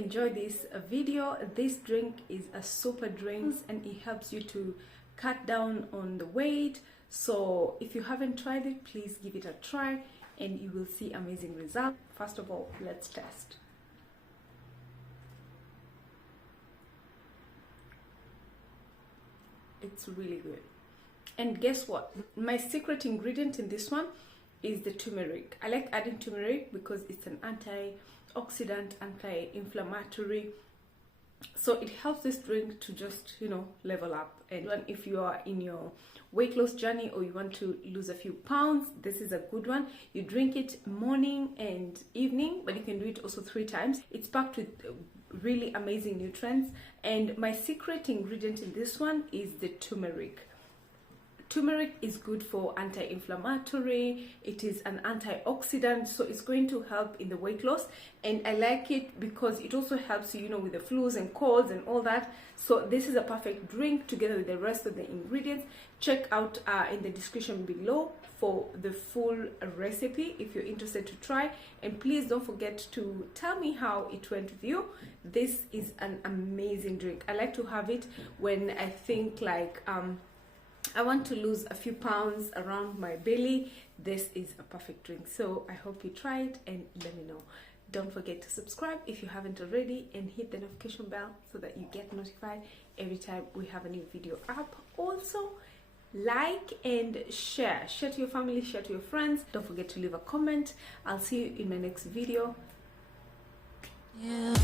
enjoyed this video. This drink is a super drink and it helps you to cut down on the weight. So if you haven't tried it, please give it a try and you will see amazing results. First of all, let's test. It's really good. And guess what? My secret ingredient in this one is the turmeric. I like adding turmeric because it's an antioxidant, anti-inflammatory. So it helps this drink to just, level up. And if you are in your weight loss journey or you want to lose a few pounds, this is a good one. You drink it morning and evening, but you can do it also 3 times. It's packed with really amazing nutrients. And my secret ingredient in this one is the turmeric. Turmeric is good for anti-inflammatory. It is an antioxidant, so it's going to help in the weight loss. And I like it because it also helps you, with the flus and colds and all that. So this is a perfect drink together with the rest of the ingredients. Check out in the description below for the full recipe if you're interested to try. And please don't forget to tell me how it went with you. This is an amazing drink. I like to have it when I think like I want to lose a few pounds around my belly. This is a perfect drink. So I hope you try it and let me know. Don't forget to subscribe if you haven't already and hit the notification bell so that you get notified every time we have a new video up. Also, like and share. Share to your family, share to your friends. Don't forget to leave a comment. I'll see you in my next video. Yeah.